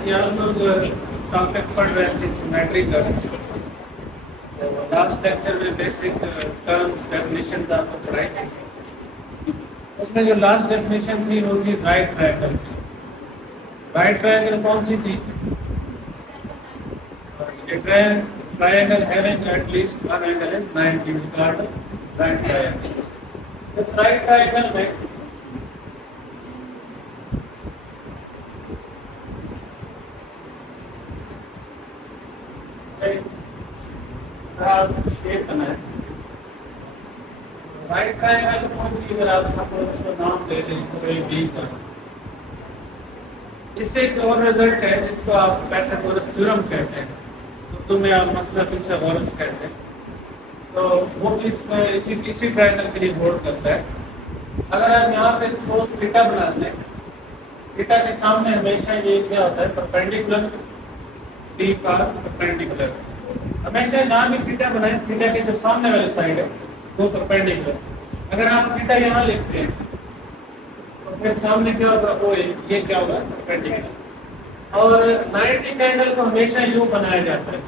जी हम लोग टॉपिक पढ़ रहे थे ज्योमेट्री का। तो लास्ट लेक्चर में बेसिक टर्म्स डेफिनेशन आपको पढ़ाई थी। उसमें जो लास्ट डेफिनेशन थी वो थी राइट ट्रायंगल की। राइट ट्रायंगल कौन सी थी? Triangle having at least one angle is 90 is called right triangle. इस राइट ट्रायंगल में शेप बना है। राइट ट्रायंगल को भी अगर आप सपोज उसको नाम दे दें तो ये बी का, इससे एक और रिजल्ट है जिसको आप पाइथागोरस थ्योरम कहते हैं, उर्दू में आप मसला फिसागोरस कहते हैं। तो वो भी इसमें इसी ट्रायंगल के लिए होल्ड करता है। अगर आप यहाँ पे सपोज थीटा बना दें, थीटा के सामने हमेशा ये क्या होता है, परपेंडिकुलर, डी फॉर परपेंडिकुलर। हमेशा जहाँ भी थीटा बनाए, थीटा के जो सामने वाले साइड है वो परपेंडिकुलर। अगर आप थीटा यहाँ लिखते हैं तो फिर सामने क्या होगा, वो ये क्या होगा, परपेंडिकुलर। और 90 के एंगल को हमेशा यूं बनाया जाता है।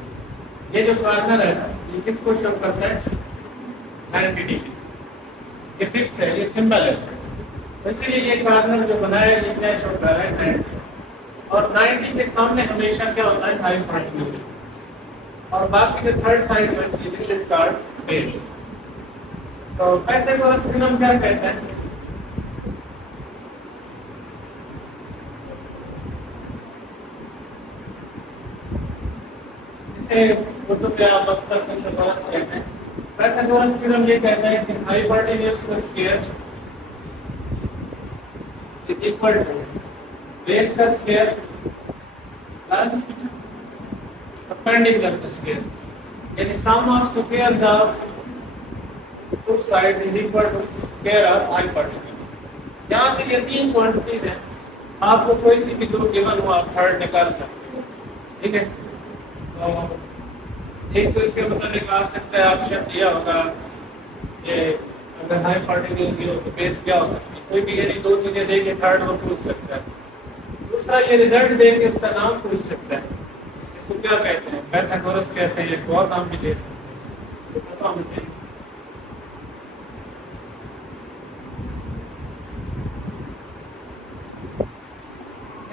ये जो कॉर्नर है ये किसको शो करता है? 90 डिग्री। ये फिक्स है, ये सिंबल है, तो इसीलिए ये कॉर्नर जो बनाया ये क्या शो कर रहा है, 90। और 90 के सामने हमेशा क्या होता है, हाइपोटेन्यूज। और बाकी जो थर्ड साइड में दिस इज कॉल्ड बेस। तो पाइथागोरस थ्योरम क्या कहता है? इसे उर्दू में आप मसला फिसागोरस कहते हैं। पाइथागोरस थ्योरम ये कहता है कि हाइपोटेन्यूज का square is equal to base का स्क्वायर प्लस perpendicular square, यानी sum of squares of two sides is equal to square of hypotenuse। यहाँ से ये तीन क्वांटिटीज हैं, आपको कोई सी भी दो गिवन हो आप थर्ड निकाल सकते हैं, ठीक है। तो एक तो इसके मुताबिक आ सकता है, ऑप्शन दिया होगा ये अगर हाइपोटेन्यूज हो तो बेस क्या हो सकती है, कोई भी यानी दो चीजें दे के थर्ड वो पूछ सकता है। दूसरा ये रिजल्ट दे के उसका नाम पूछ सकता है, इसको क्या कहते हैं, पाइथागोरस कहते हैं। एक और नाम भी दे सकते हैं, पता होना चाहिए।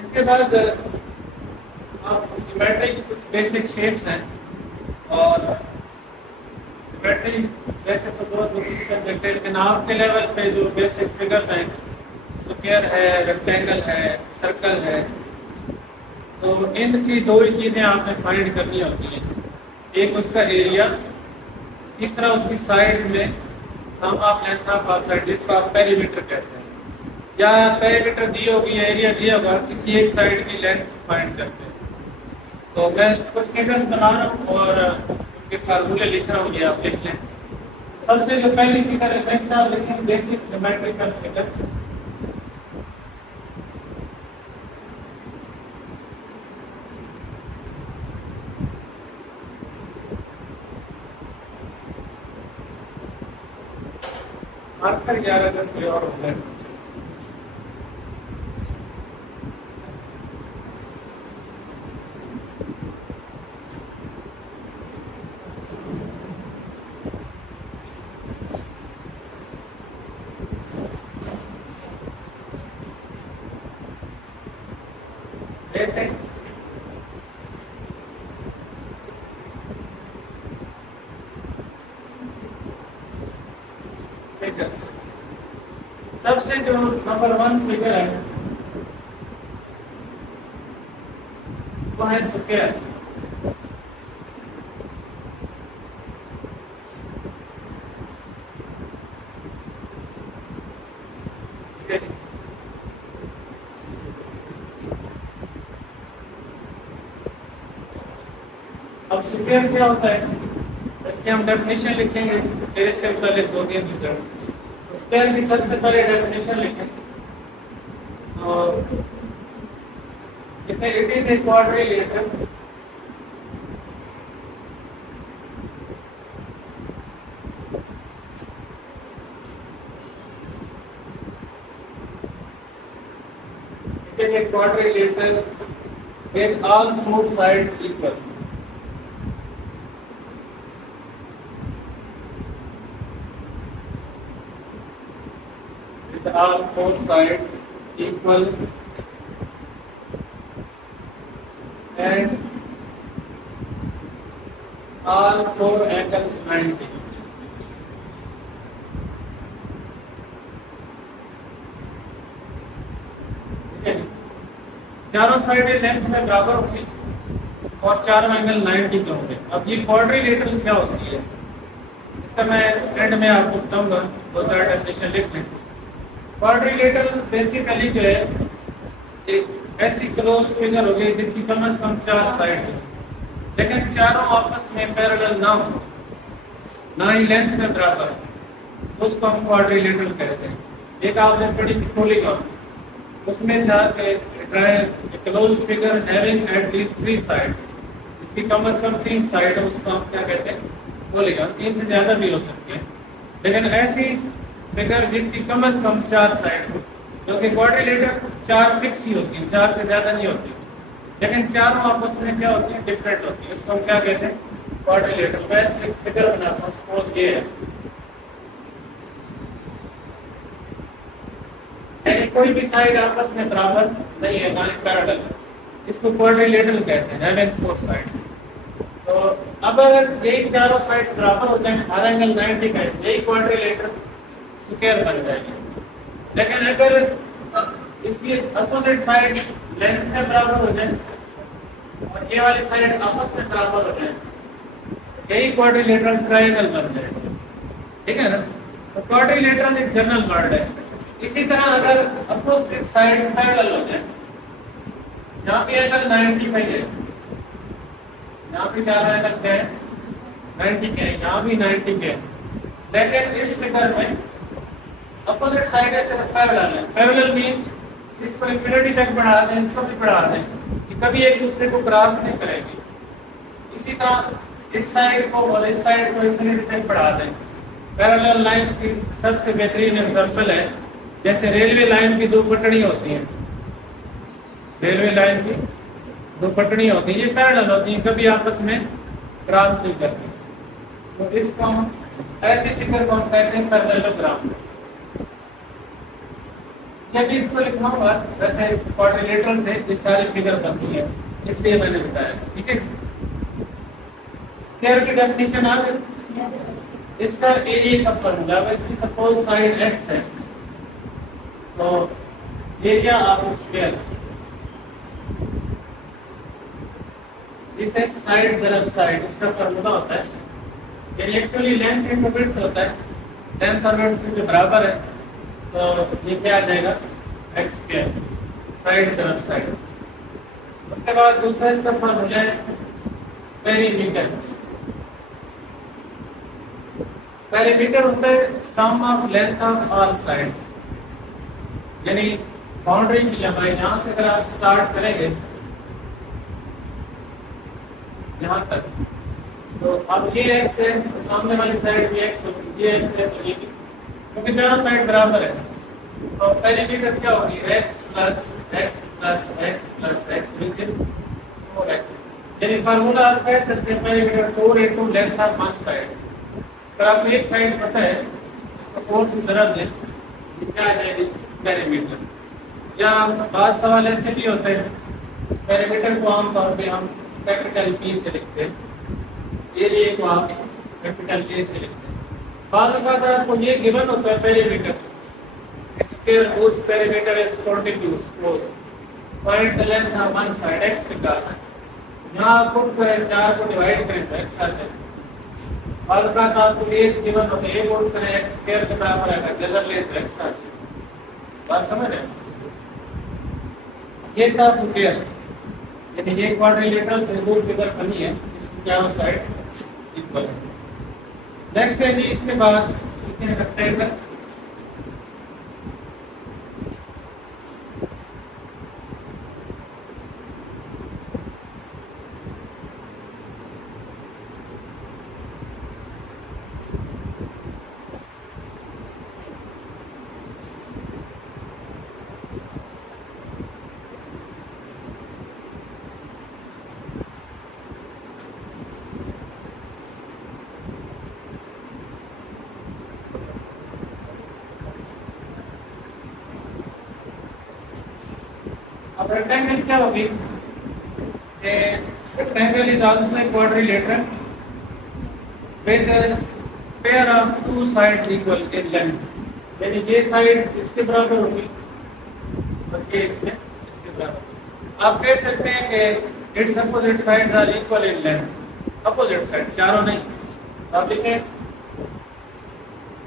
इसके बाद आप ज्योमेट्री की कुछ बेसिक शेप्स हैं, और ज्योमेट्री वैसे तो बहुत बेसिक सब्जेक्ट है, लेकिन आपके लेवल पे जो बेसिक फिगर्स हैं, स्क्वायर है, रेक्टेंगल है, सर्कल है, तो इनकी दो ही चीज़ें आपने फाइंड करनी होती हैं। एक उसका एरिया, तीसरा उसकी साइड्स में sum of length of all side, जिसको आप पेरीमीटर कहते हैं। या पेरीमीटर दी होगी या एरिया दिया होगा, किसी एक साइड की लेंथ फाइंड करते हैं। तो मैं कुछ फिगर्स बना रहा हूँ और उनके फार्मूले लिख रहा हूँ, ये आप लिख लें। सबसे जो पहली फिगर है, नेक्स्ट आप लिखें बेसिक ज्योमेट्रिकल फिगर्स। मार्कर 11 का कोई और होगा। Basic figures. सबसे जो नंबर 1 फिगर है वो है स्क्वायर। अब स्क्वायर क्या होता है, इसकी हम डेफिनेशन लिखेंगे, फिर इससे पहले 2-3 फिगर। स्क्वायर की सबसे पहले डेफिनेशन लिखें, और it is a quadrilateral is a quadrilateral Get all four sides equal. With all four sides equal and all four angles 90. चारों साइडें लेंथ में बराबर होगी और चारों एंगल 90 के होंगे। अब ये क्वाड्रिलेटरल क्या होती है, इसका मैं एंड में आपको बताऊंगा, दो चार डेफिनेशन लिख लें। क्वाड्रिलेटरल बेसिकली जो है एक ऐसी क्लोज फिगर होगी जिसकी कम से कम चार साइड्स हो, लेकिन चारों आपस में पैरेलल ना हो, ना ही लेंथ में बराबर, उसको हम क्वाड्रिलेटरल कहते हैं। एक आपने पढ़ी थी पॉलीगॉन, उसमें था कि close figure having at least 3 sides, इसकी कम से कम 3 साइड है, उसको हम क्या कहते हैं, पॉलीगॉन। 3 से ज्यादा भी हो सकती है, लेकिन ऐसी फिगर जिसकी कम से कम 4 साइड हो, क्योंकि क्वाड्रिलेटर 4 फिक्स ही होती है, 4 से ज्यादा नहीं होती, लेकिन चारों आपस में क्या होती है, डिफरेंट होती है, उसको हम क्या कहते हैं, क्वाड्रिलेटर। मैं इसकी फिगर बनाता हूँ, सपोज ये है, कोई भी साइड आपस में बराबर नहीं है, ना पैरेलल, इसको क्वाड्रिलेटरल कहते हैं, हैविंग 4 साइड्स। तो अब अगर यही चारों साइड्स बराबर हो जाए, हर एंगल 90 का है, यही क्वाड्रिलेटरल स्क्वायर बन जाएगी। लेकिन अगर इसकी अपोजिट साइड लेंथ में बराबर हो जाए और ये वाली साइड आपस में बराबर हो जाए, यही क्वाड्रिलेटरल ट्रायंगल बन जाएगा, ठीक है ना। तो क्वाड्रिलेटरल एक जनरल वर्ड है। इसी तरह अगर अपोजिट साइड्स पैरेलल हो जाए, यहाँ पे एंगल 90 का है, यहाँ पे चारों एंगल क्या है, 90 के, यहाँ भी 90 के, लेकिन इस फिगर में अपोजिट साइड ऐसे पैरेलल है। पैरेलल मींस इसको इंफिनिटी तक बढ़ा दें, इसको भी बढ़ा दें, कि कभी एक दूसरे को क्रॉस नहीं करेगी। इसी तरह इस साइड को और इस साइड को इंफिनिटी तक बढ़ा दें। पैरेलल लाइन की सबसे बेहतरीन एग्जांपल है, जैसे रेलवे लाइन की 2 पटड़ी होती हैं, रेलवे लाइन की 2 पटड़ी होती हैं, ये पैरेलल होती हैं, कभी आपस में क्रॉस नहीं करती। तो इसको हम ऐसी फिगर को हम कहते हैं पैरेललोग्राम। या भी इसको लिखना होगा, वैसे क्वाड्रिलेटरल से ये सारी फिगर बनती है, इसलिए मैंने बताया, ठीक है। स्क्वायर की डेफिनेशन आ गई। इसका एरिया का फॉर्मूला, इसकी सपोज साइड x है, तो एरिया ऑफ स्क्वायर इसे साइड जरब साइड, इसका फॉर्मूला होता है, यानी एक्चुअली लेंथ इनटू विड्थ होता है, लेंथ और विड्थ के बराबर है, तो ये क्या आ जाएगा, x स्क्वायर, साइड जरब साइड। उसके बाद दूसरा इसका फॉर्मूला है पेरीमीटर। पेरीमीटर होता है sum of length of all sides, यानी बाउंड्री की लंबाई, यहाँ से अगर आप स्टार्ट करेंगे यहाँ तक, तो अब ये x है, तो सामने वाली साइड भी x होगी, ये x है, तो ये भी, क्योंकि चारों साइड बराबर है, तो पेरीमीटर क्या होगी, x plus x plus x plus x, which is 4x। यानी फार्मूला आप कह सकते हैं perimeter 4 into length of one side. अगर आपको एक साइड पता है, इसको 4 से जरा दें, क्या आ जाएगा पेरीमीटर। या बाद सवाल ऐसे भी होते हैं, पेरीमीटर को आमतौर पे हम कैपिटल P से लिखते हैं, एरिया को आप कैपिटल A से लिखते हैं। बाद में आपको ये गिवन होता है perimeter, square whose perimeter is 42 close, find the length of one side, x निकालना है। यहाँ आप पुट करें, 4 को डिवाइड करें तो x आ जाए। बाद में आपको एक गिवन होता है, एक पुट करें x स्क्वायर के बराबर आएगा, जगह ले तो x आ जाए। बात समझ रहे हैं? ये था स्क्वायर, यानी ये क्वाड्रिलेटरल से 2 फिगर बनी है, इसकी चारों साइड इक्वल है। नेक्स्ट है जी, इसके बाद रेक्टेंगल। अब रेक्टेंगल क्या होगी? Rectangle is also a quadrilateral with a pair of two sides equal in length, यानी ये साइड इसके बराबर होगी और ये इसके बराबर। आप कह सकते हैं कि its opposite sides are equal in length, opposite side चारों नहीं। आप लिखें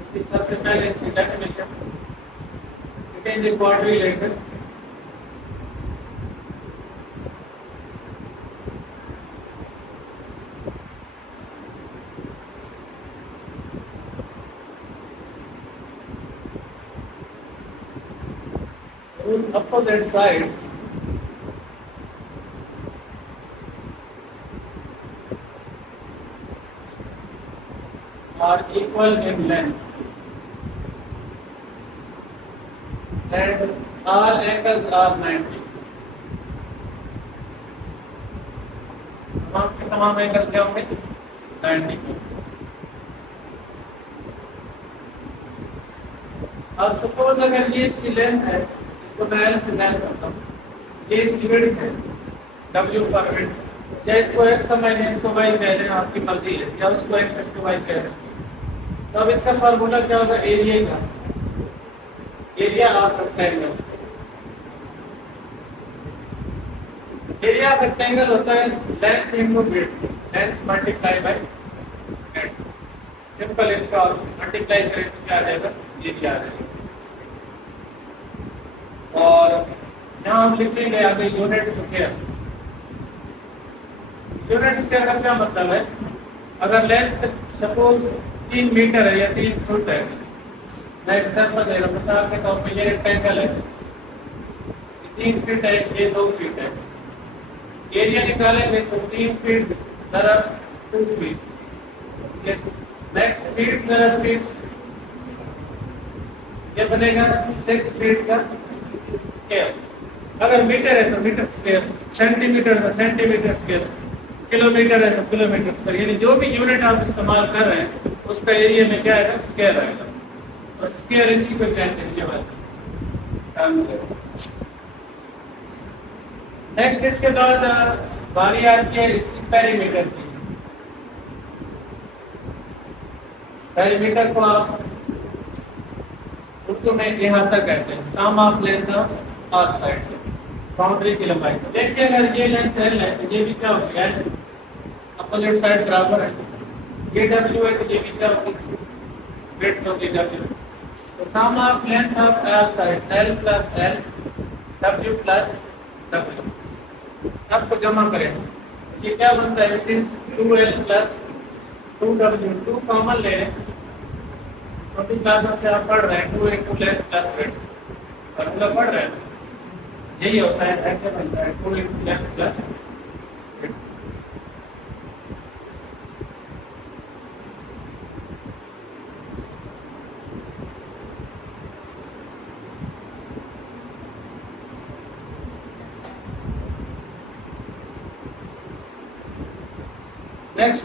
इसकी सबसे पहले इसकी definition, it is a quadrilateral whose opposite sides are equal in length and all angles are 90। तमाम के तमाम एंगल क्या होंगे? 90। अब सपोज अगर ये इसकी लेंथ है, इसको मैं L से मेल करता हूँ, ये इसकी विड्थ है W फॉर विड्थ, या इसको X समझें, इसको Y कह लें, आपकी मर्जी है, या उसको X इसको Y कह लें। तो अब इसका फार्मूला क्या होगा? एरिया का, area of rectangle. Area of rectangle होता है length into width, length multiply by width. Simple, इसका मल्टीप्लाई करें तो क्या आ जाएगा? एरिया आ जाएगा। और यहाँ हम लिखेंगे आगे यूनिट स्क्वायर। यूनिट स्क्वायर का क्या मतलब है? अगर लेंथ सपोज 3 मीटर है या 3 फुट है, मैं एग्जांपल दे रहा हूँ, मिसाल के तौर पे ये रेक्टेंगल है, 3 फीट है, ये 2 फीट है। एरिया निकालेंगे तो 3 फीट जरा 2 फीट, नेक्स्ट फीट जरा फीट, ये बनेगा 6 फीट का स्क्वायर। अगर मीटर है तो मीटर स्क्वायर, सेंटीमीटर तो सेंटीमीटर स्क्वायर, किलोमीटर है तो किलोमीटर स्क्वायर, यानी जो भी यूनिट आप इस्तेमाल कर रहे हैं उसका एरिया में क्या आएगा? स्क्वायर आएगा। और स्क्वायर इसी को कहते हैं ये बात। नेक्स्ट इसके बाद बारी आती है इसकी पेरीमीटर की। पेरीमीटर को आप उर्दू में इहाता कहते हैं, sum of length of all sides, boundary की लंबाई। देखिए अगर ये लेंथ L है तो ये भी क्या होगी? L अपोजिट साइड बराबर है, ये W है तो ये भी क्या होगी? विड्थ होगी W। तो sum of length of all sides L plus L, W plus W, सबको जमा करें, ये क्या बनता है? It is 2L plus 2W। 2 common ले लें, छोटी क्लासों से आप पढ़ रहे हैं 2 into length plus width, formula पढ़ रहे हैं, यही होता है, ऐसे बनता है 2 into length plus width. Next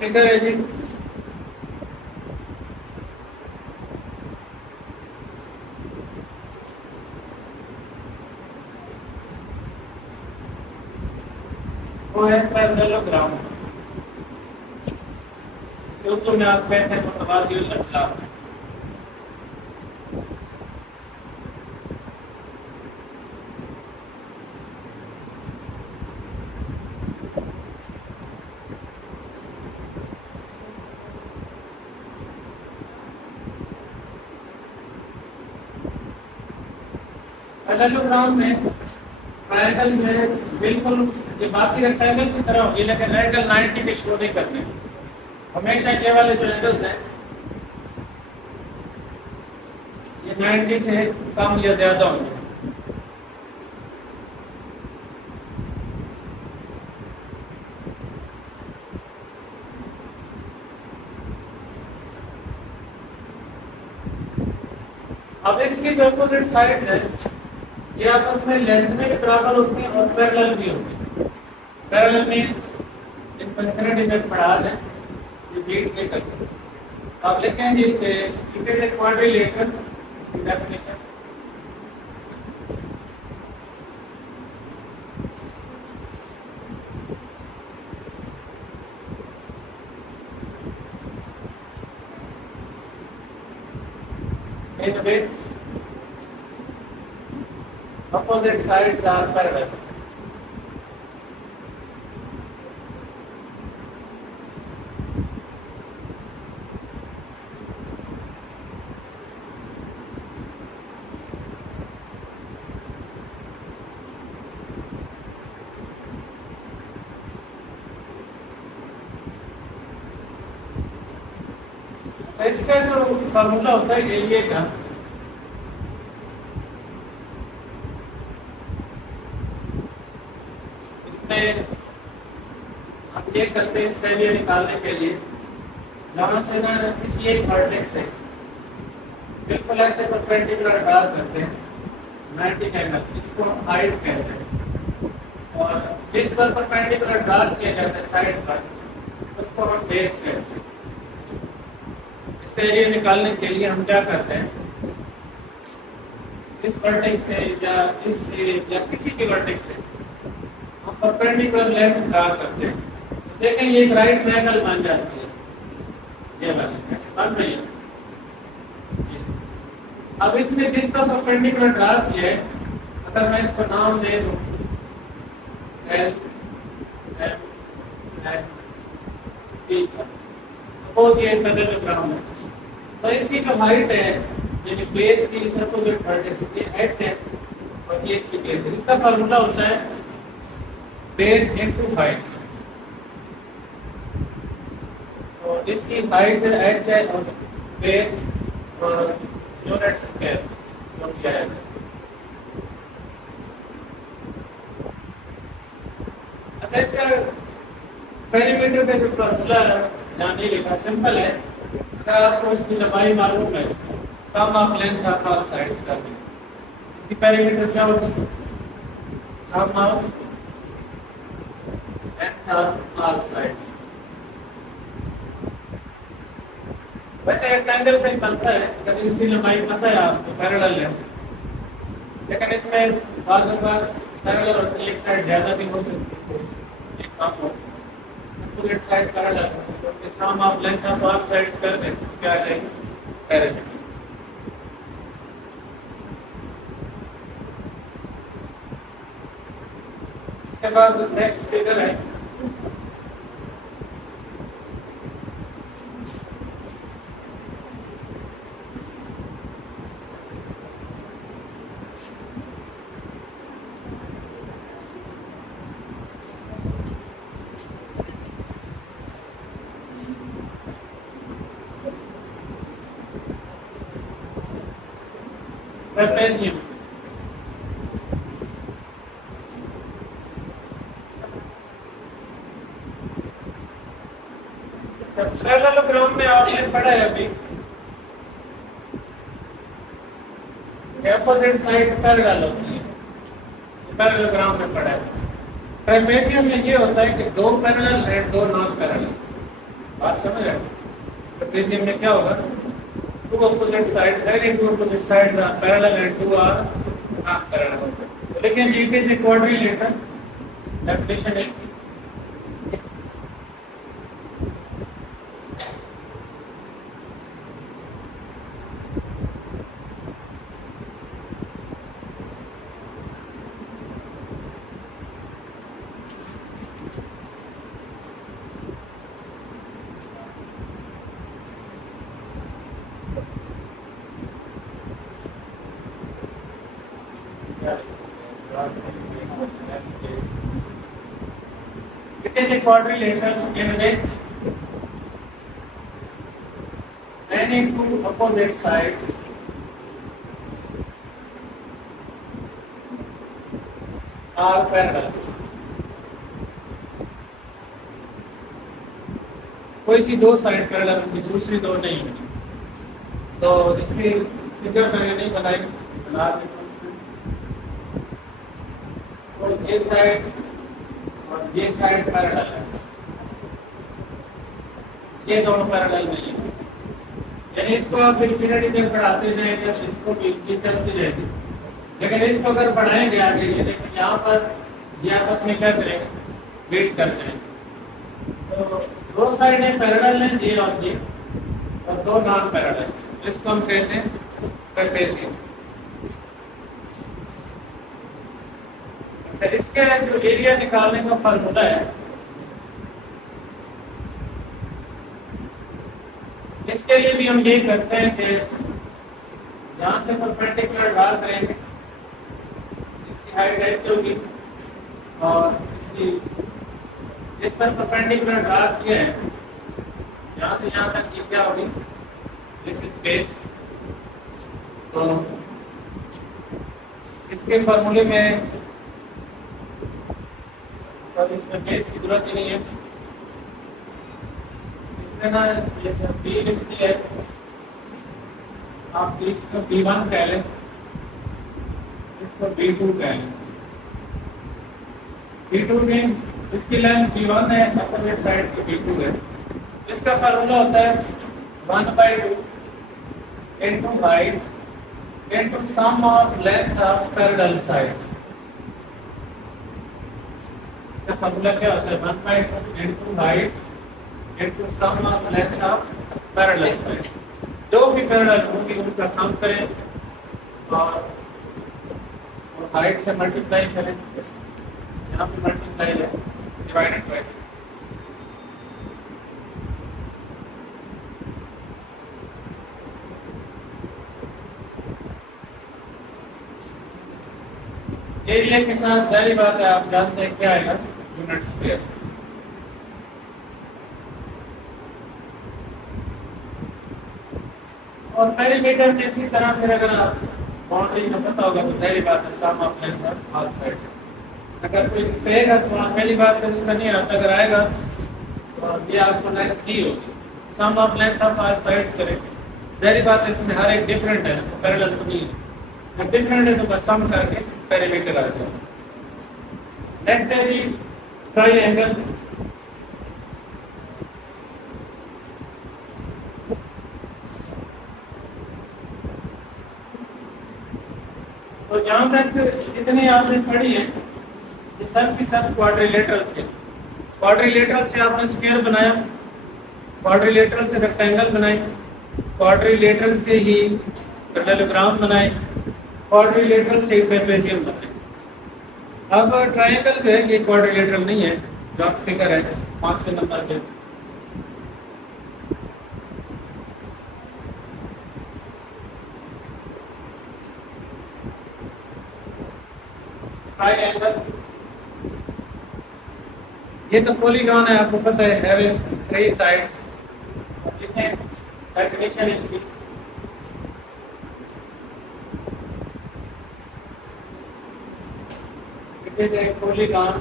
figure है जी वो है पैरेललोग्राम। उर्दू में आप कहते हैं मुतवाज़िउल असलाब। पैरेललोग्राम में ट्रायंगल में बिल्कुल ये बाकी रेक्टेंगल की तरह होगी, लेकिन एंगल 90 के शो नहीं करते। हमेशा ये वाले जो एंगल्स हैं ये 90 से कम या ज्यादा होंगे। अब इसकी जो अपोजिट साइड्स है ये आपस में लेंथ में भी बराबर होती है और पैरेलल भी होती है। पैरेलल मींस इनको इनफिनिटी में बढ़ा दें, ये बीट नहीं करते। आप लिखेंगे कि इट इज ए क्वाड्रिलेटरल, इसकी definition in which opposite sides are parallel. तो इसका जो फॉर्मूला होता है ये का इसमें हम ये करते हैं इसका लिए निकालने के लिए जहाँ से ना किसी एक वर्टेक्स से बिल्कुल ऐसे परपेंडिकुलर ड्रा करते हैं 90 एंगल, इसको हम हाइट कहते हैं, और जिस पर परपेंडिकुलर ड्रा किया जाता है साइड पर उसको हम बेस कहते हैं। इसका एरिया निकालने के लिए हम क्या करते हैं, इस वर्टेक्स से या इस या किसी भी वर्टेक्स से हम परपेंडिकुलर लेंथ ड्रा करते हैं। देखें ये एक राइट ट्रायंगल बन जाती है, ये वाली ऐसे बन रही है। अब इसमें जिस पर परपेंडिकुलर ड्रा किया है, अगर मैं इसको नाम दे दूं L M N P, suppose ये पैरेललोग्राम है, तो इसकी जो हाइट है यानी बेस की इस अपोजिट वर्टेक्स की एच है और ये इसकी बेस है। इसका फार्मूला होता है बेस इनटू हाइट। तो इसकी हाइट एच है और बेस और यूनिट स्क्वायर जो दिया है। अच्छा, इसका पेरीमीटर का जो फार्मूला यहाँ नहीं लिखा, सिंपल है। अगर आपको इसकी लंबाई मालूम है, sum of length of all sides का भी इसकी पेरीमीटर क्या होता है, sum of length of all sides. वैसे रेक्टेंगल का ही बनता है, अगर इसकी लंबाई पता है आपको पैरेलल है, लेकिन इसमें बार बार पैरेलल होती है, एक साइड ज़्यादा भी हो सकती है, एक कम हो, अपोजिट साइड पैरेलल, तो sum of length of all sides कर दें तो क्या आ जाएगी, पैरेलल। इसके बाद नेक्स्ट फिगर है ट्रेपेजियम। पैरेललोग्राम में आपने पढ़ा है अभी अपोजिट साइड्स पैरेलल होती है, पैरेललोग्राम में पढ़ा है। ट्रेपेजियम में ये होता है कि दो पैरेलल है, दो नॉन पैरेलल। बात समझ रहे हैं? ट्रेपेजियम में क्या होगा, two opposite sides, any two opposite sides are parallel and two are not parallel. तो लेकिन it is a quadrilateral. Definition is it is a quadrilateral in which any two opposite sides are parallel. कोई सी दो side parallel होगी, दूसरी दो नहीं होगी। तो इसकी फिगर मैंने नहीं बनाई, बना दी। तो ये साइड और ये साइड पैरेलल है, ये दोनों पैरेलल नहीं है, यानी इसको आप इंफिनिटी तक बढ़ाते जाएंगे, इसको भी चलती जाएगी। लेकिन इसको अगर बढ़ाएंगे आगे, ये लेकिन यहाँ पर ये आपस में क्या करेंगे, वेट कर जाएंगे। तो दो साइडें पैरेलल हैं, ये और ये, और दो नॉन पैरेलल, इसको हम कहते हैं ट्रेपेजियम। अच्छा, इसके जो एरिया निकालने का फार्मूला है, इसके लिए भी हम ये करते हैं कि यहाँ से परपेंडिकुलर ड्रा करेंगे, इसकी हाइट h होगी और इसकी जिस पर परपेंडिकुलर ड्रा किया है यहाँ से यहाँ तक ये क्या होगी, दिस इज बेस। तो इसके फॉर्मूले में सर इसमें बेस की जरूरत ही नहीं है, इसमें ना ये बी लिखती है, आप इसको B1 कह लें, इसको B2 कह लें। B2 मीन्स इसकी लेंथ B1 है, अपोजिट साइड की B2 है। इसका फार्मूला होता है 1/2 into height into sum of length of parallel sides। इसका फार्मूला क्या होता है, 1/2 into height into sum of length of parallel sides। जो भी पैरेलल होंगी उनका सम करें और हाइट से मल्टीप्लाई करें, यहाँ पे मल्टीप्लाई है डिवाइडेड बाय। एरिया के साथ जारी बात है, आप जानते हैं क्या आएगा, यूनिट स्क्वायर। और पेरीमीटर में इसी तरह फिर अगर आप बाउंड्री में पता होगा तो जारी बात है sum of length of all sides. अगर कोई कहेगा सवाल, पहली बात है उसका नहीं आता, अगर आएगा तो ये आपको लेंथ दी होगी, sum of length of all sides करें, जारी बात है इसमें हर एक डिफरेंट है, पैरेलल तो नहीं है, जब डिफरेंट है तो बस सम करके पेरीमीटर आ जाए। नेक्स्ट है जी ट्राइएंगल। तो जहां तक इतनी आपने पढ़ी है ये सब की सब क्वाड्रिलेटरल थे। क्वाड्रिलेटरल से आपने स्क्वायर बनाया, क्वाड्रिलेटरल से रेक्टेंगल बनाए, क्वाड्रिलेटरल से ही पैरेललोग्राम बनाए, क्वाड्रिलेटरल से ट्रेपेजियम बनाए। अब ट्रायंगल जो है ये क्वाड्रिलेटरल नहीं है, जो आप फिगर है 5वें नंबर पे। ट्रायंगल ये तो पॉलीगॉन है, आपको पता है, हैविंग 3 साइड्स। लिखें डेफिनेशन इसकी, it is a polygon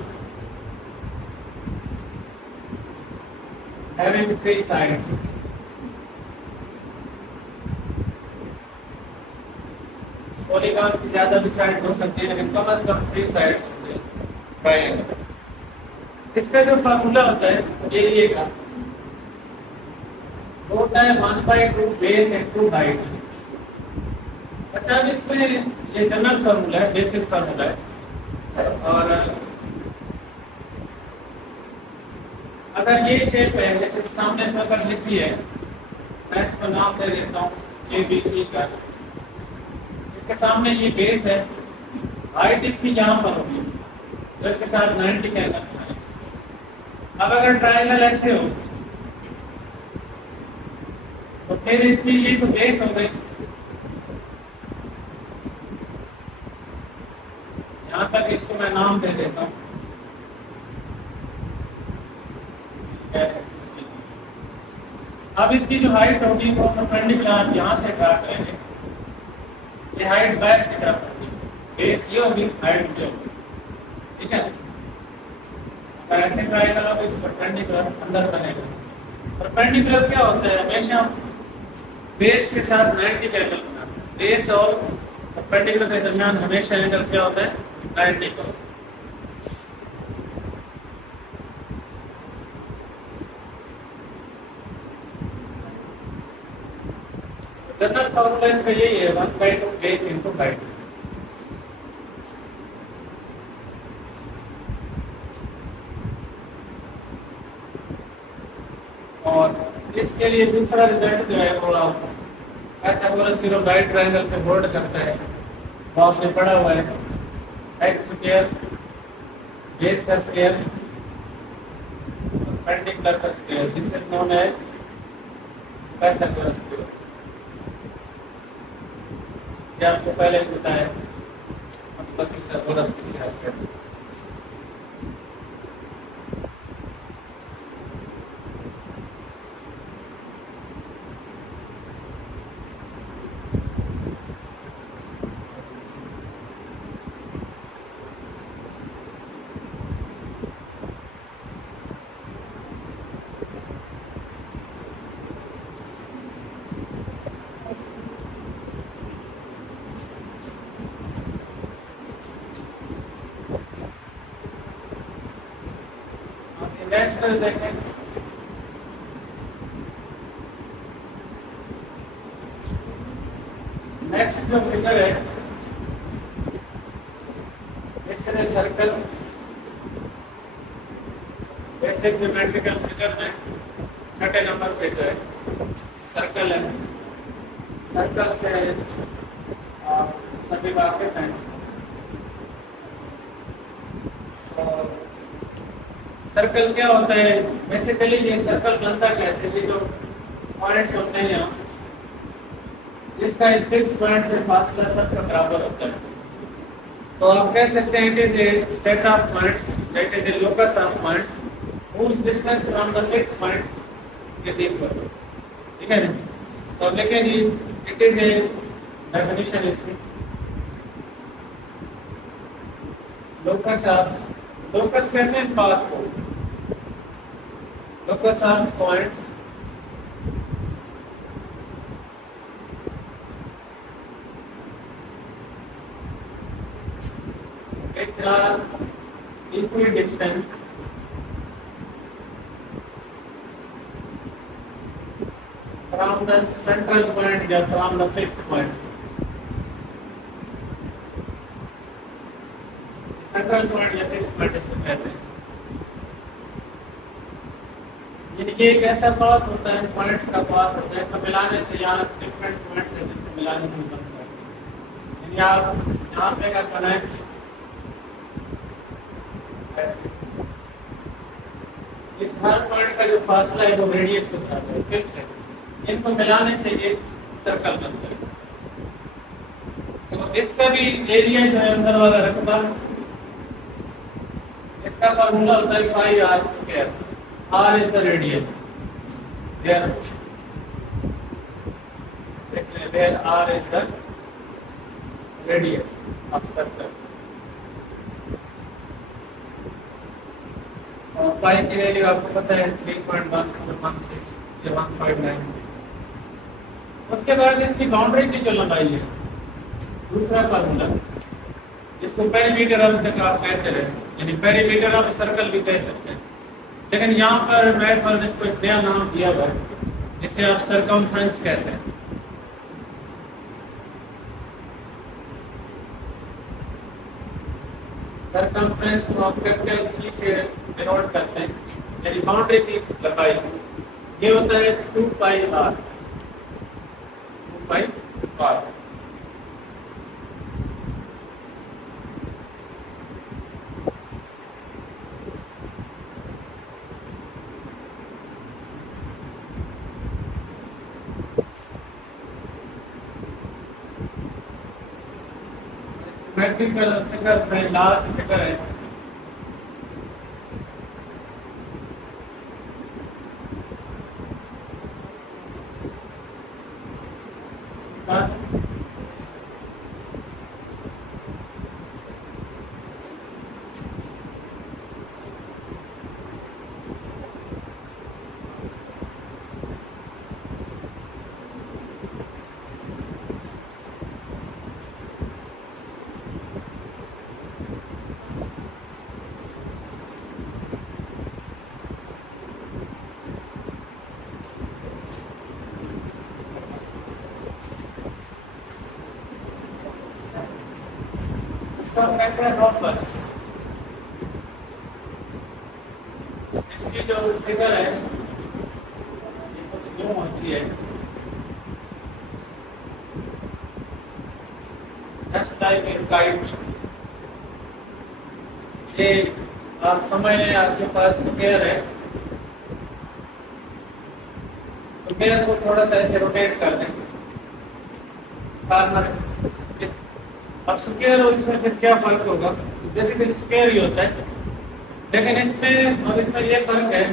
having 3 sides। Polygon की ज्यादा भी साइड्स हो सकती है लेकिन कम से कम 3 साइड्स होते हैं ट्रायंगल। इसका जो फार्मूला होता है ये होता है 1/2 बेस इनटू हाइट। अच्छा, अब इसमें ये जनरल फार्मूला है, बेसिक फार्मूला है, और अगर ये शेप है जैसे सामने से अगर लिखी है, मैं इसको नाम दे देता हूँ ABC का, इसके सामने ये बेस है, हाइट इसकी यहाँ पर होगी तो इसके साथ 90 का एंगल बनाएंगे। अब अगर ट्रायंगल ऐसे हो तो फिर इसकी ये तो बेस हो गई, यहाँ तक इसको मैं नाम दे देता हूँ अब इसकी जो हाइट होगी वो परपेंडिकुलर यहाँ से ड्रा करेंगे, ये हाइट बैक की तरफ होगी, बेस ये होगी, हाइट ये होगी, ठीक है। अगर ऐसे ट्रायंगल होगी तो परपेंडिकुलर अंदर बनेगा। परपेंडिकुलर क्या होता है, हमेशा बेस के साथ 90 का एंगल बनाते हैं, बेस और परपेंडिकुलर के दरमियान हमेशा एंगल क्या होता है, 90 का। जनरल फॉर्मूला इसका यही है 1/2 बेस इनटू हाइट। और इसके लिए दूसरा रिजल्ट जो है वो पाइथागोरस थ्योरम राइट ट्रायंगल पे होल्ड करता है। वो आपने पढ़ा हुआ है, एक्स स्क्वायर बेस का स्क्वायर perpendicular का square, this is known as Pythagoras theorem. ये आपको पहले ही पता है, मतलब फिसागोरस किसे कहते हैं। नेक्स्ट देखें, नेक्स्ट जो फिगर है, इसे सर्कल, बेसिक ज्योमेट्रिकल फिगर में छठे नंबर पे जो है सर्कल है। सर्कल से आप सभी वाकिफ हैं। सर्कल क्या होता है? बेसिकली ये सर्कल बनता कैसे? ये जो पॉइंट्स होते हैं यहाँ, इसका इस फिक्स पॉइंट से फासला सबका बराबर होता है। तो आप कह सकते हैं it is A set of points that is a locus of points whose distance from the fixed point is equal। ठीक है ना? तो अब लिखेंगे इट इज ए डेफिनेशन इसकी, लोकस ऑफ, लोकस कहते हैं पाथ को, locus of points which are equidistant from the central point या from the fixed point। Central point या फिक्स पॉइंट इसको कहते हैं। ये एक ऐसा पाथ होता है, पॉइंट्स का पाथ होता है, तो मिलाने से यहाँ डिफरेंट पॉइंट्स हैं, जिनको मिलाने से बनता है। यानी आप यहाँ पे अगर बनाए इस हर पॉइंट का जो फासला है वो रेडियस को बताता है, फिक्स है। इनको मिलाने से ये सर्कल बनता है। तो इसका भी एरिया जो है अंदर वाला रकबा, इसका फार्मूला होता है pi r square. R is the radius, where r is the radius of circle. और पाई की वैल्यू आपको पता है 3.1416 या 159। उसके बाद इसकी बाउंड्री की जो लंबाई है, दूसरा फार्मूला, इसको पेरीमीटर अब तक आप कहते रहे, यानी पेरीमीटर ऑफ सर्कल भी कह सकते हैं, लेकिन यहाँ पर मैथ वाले ने इसको एक नया नाम दिया हुआ है, जिसे आप सरकमफ्रेंस कहते हैं। सरकमफ्रेंस को आप कैपिटल सी से डिनोट करते हैं, यानी बाउंड्री की लंबाई। ये होता है 2 pi r, 2 pi r. Metrical figures में लास्ट फिगर है, कहते हैं रोम्बस। इसकी जो फिगर है ये कुछ यूं होती है, like a kite. ये आप समझ लें आपके पास स्क्वायर है, स्क्वायर को थोड़ा सा ऐसे रोटेट कर दें कॉर्नर इस। अब स्क्वायर और इसमें फिर क्या फर्क होगा? बेसिकली स्क्वायर ही होता है, लेकिन इसमें और इसमें ये फर्क है,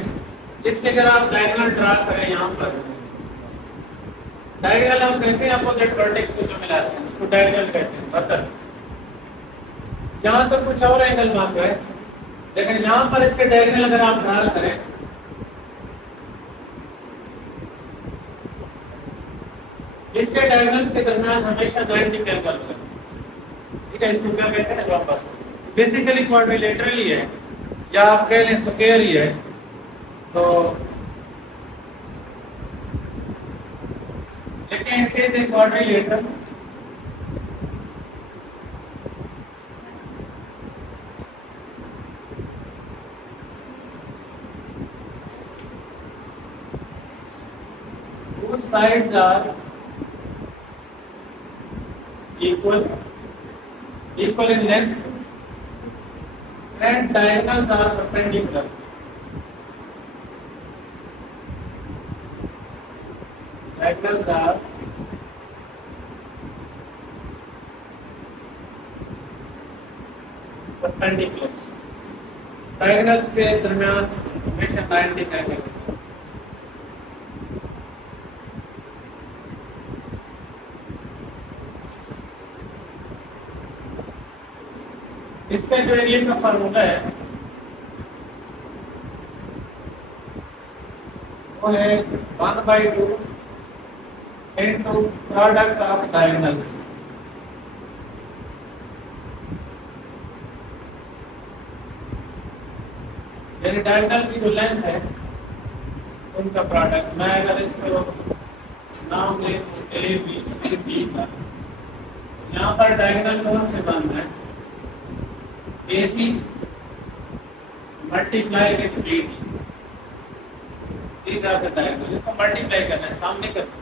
इसके अगर आप डायगोनल ड्रा करें यहाँ पर, डायगोनल हम कहते हैं अपोजिट वर्टेक्स को जो मिलाते हैं उसको डायगोनल कहते हैं बदल। यहाँ तो कुछ और एंगल माप है, लेकिन यहाँ पर इसके डायगोनल अगर आप ड्रा करें इसके डायगोनल के दरमियान हमेशा 90 एंगल होगा। ठीक है, इसको क्या कहते हैं? वापस बेसिकली क्वाड्रिलेटरल ही है या आप कह लें स्क्वायर ही है। तो लेकिन it is a quadrilateral whose sides are equal in length and diagonals are perpendicular. Diagonals are perpendicular. Diagonals के दरमियान हमेशा 90 का एंगल। इसका जो एरिया का फार्मूला है वो है 1/2 into प्रोडक्ट ऑफ डायगोनल्स। यानी डायगोनल की जो लेंथ है उनका प्रोडक्ट। मैं अगर इसको नाम दे ए बी सी डी का, यहाँ पर डायगोनल कौन से बन रहे हैं? AC multiply with BD, these are the diagonal। इसको मल्टीप्लाई करना है, सामने करना है।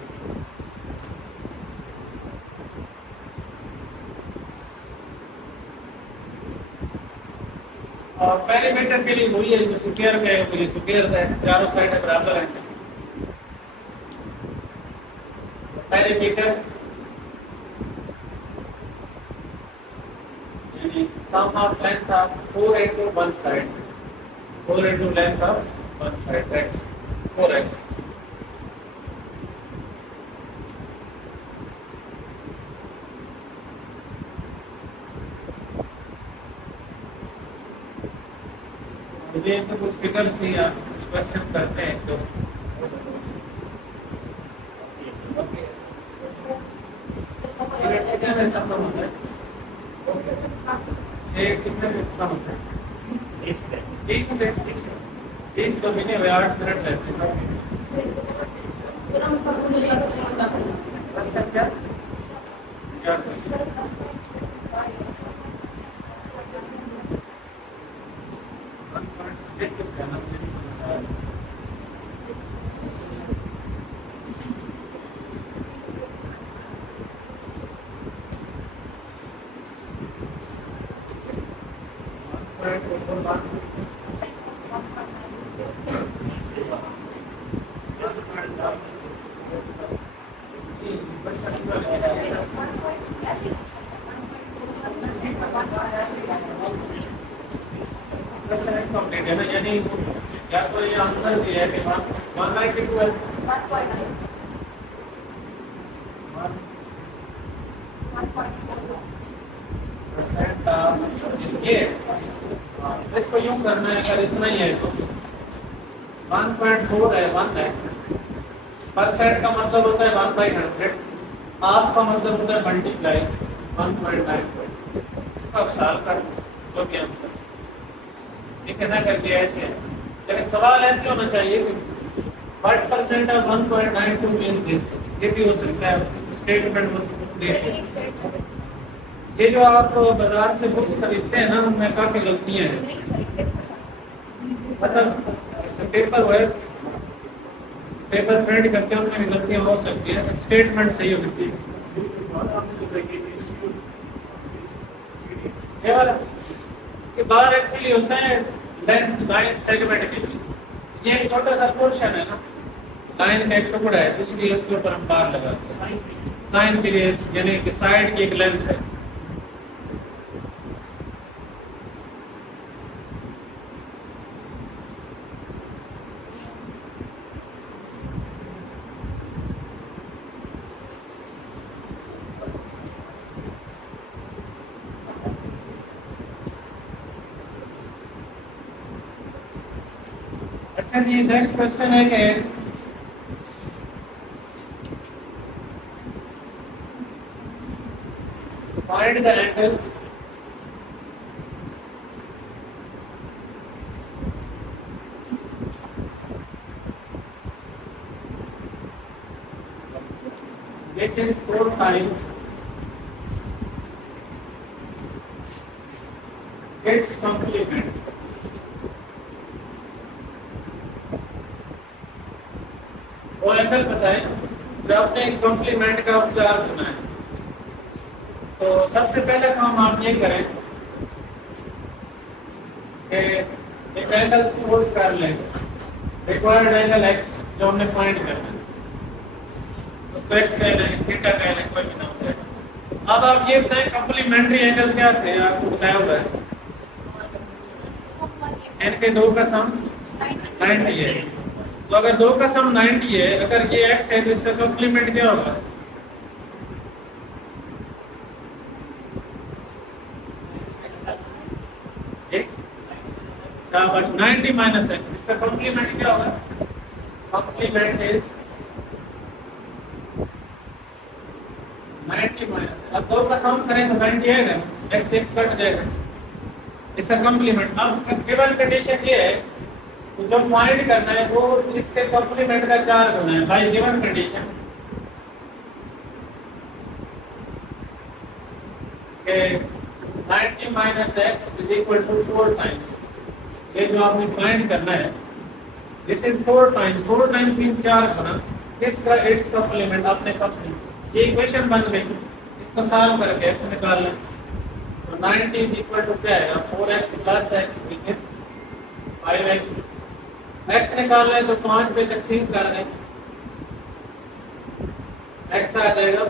और पेरीमीटर के लिए वही है जो स्क्वायर का है, वही स्क्वायर का है, चारों साइड बराबर है। Perimeter sum of length of 4 into one side, 4 into length of one side, x, 4x। मुझे तो कुछ फिगर्स नहीं, आप कुछ क्वेश्चन करते हैं तो कितने में खत्म होता है? कितने में खत्म होता है? 30 तो महीने में 8 मिनट लगते हैं। कंप्लीट है ना, यानी या तो ये आंसर दिया है कि 1/12 इसको यूं करना है। अगर इतना ही है तो 1.4 है, 1 है पर सेट का मतलब होता है 1/100, हाफ का मतलब होता है मल्टीप्लाई 1.9। इसका साल कर जो भी आंसर ठीक है ना, करके ऐसे है। लेकिन सवाल ऐसे होना चाहिए कि what percent of 1.92 means this, ये भी हो सकता है स्टेटमेंट। ये जो आप बाजार से बुक्स खरीदते हैं ना, उनमें काफी गलतियां हैं। मतलब पेपर हुए, पेपर प्रिंट करके उनमें भी गलतियां हो सकती है, स्टेटमेंट सही होती है। ये वाला कि बार एक्चुअली होता है लेंथ लाइन सेगमेंट के लिए, ये एक छोटा सा पोर्शन है ना, लाइन का एक टुकड़ा है, इसलिए उसके ऊपर हम बार लगाते हैं साइन के लिए, यानी कि साइड की एक लेंथ है। अच्छा जी, नेक्स्ट क्वेश्चन है कि find the angle which is 4 times its complement। वो एंगल बताएं जो आपने कॉम्प्लीमेंट का उपचार चुना है। तो सबसे पहला काम आप ये करें कि एक एंगल सपोज कर लें, रिक्वायर्ड एंगल x जो हमने फाइंड करना है, उसको x कह लें, थीटा कह लें, कोई भी नाम दे। अब आप ये बताएं कॉम्प्लीमेंट्री एंगल क्या थे, आपको बताया हुआ है इनके दो का सम 90 है। तो अगर दो का सम 90 है, अगर ये x है तो इसका कॉम्प्लीमेंट क्या होगा? शाबाश, 90 माइनस x, इसका कॉम्प्लीमेंट क्या होगा? कॉम्प्लीमेंट इज 90 माइनस, अब दो का सम करें तो 90 आएगा, x x कट जाएगा, इसका कॉम्प्लीमेंट। अब गिवन कंडीशन ये है तो जो फाइंड करना है वो इसके कॉम्प्लीमेंट का 4 गुना है बाय गिवन कंडीशन के 90 minus x is equal to 4 times. ये जो आपने फाइंड करना है this is 4 times, 4 times mean 4 गुना इसका इट्स कॉम्प्लीमेंट आपने कॉम्प्लीमेंट। ये इक्वेशन बन गई, इसको सॉल्व करके x निकाल लें तो 90 इज इक्वल टू क्या आएगा? 4x plus x which is 5x। x निकाल लें तो 5 पे तकसीम कर दें, x आ जाएगा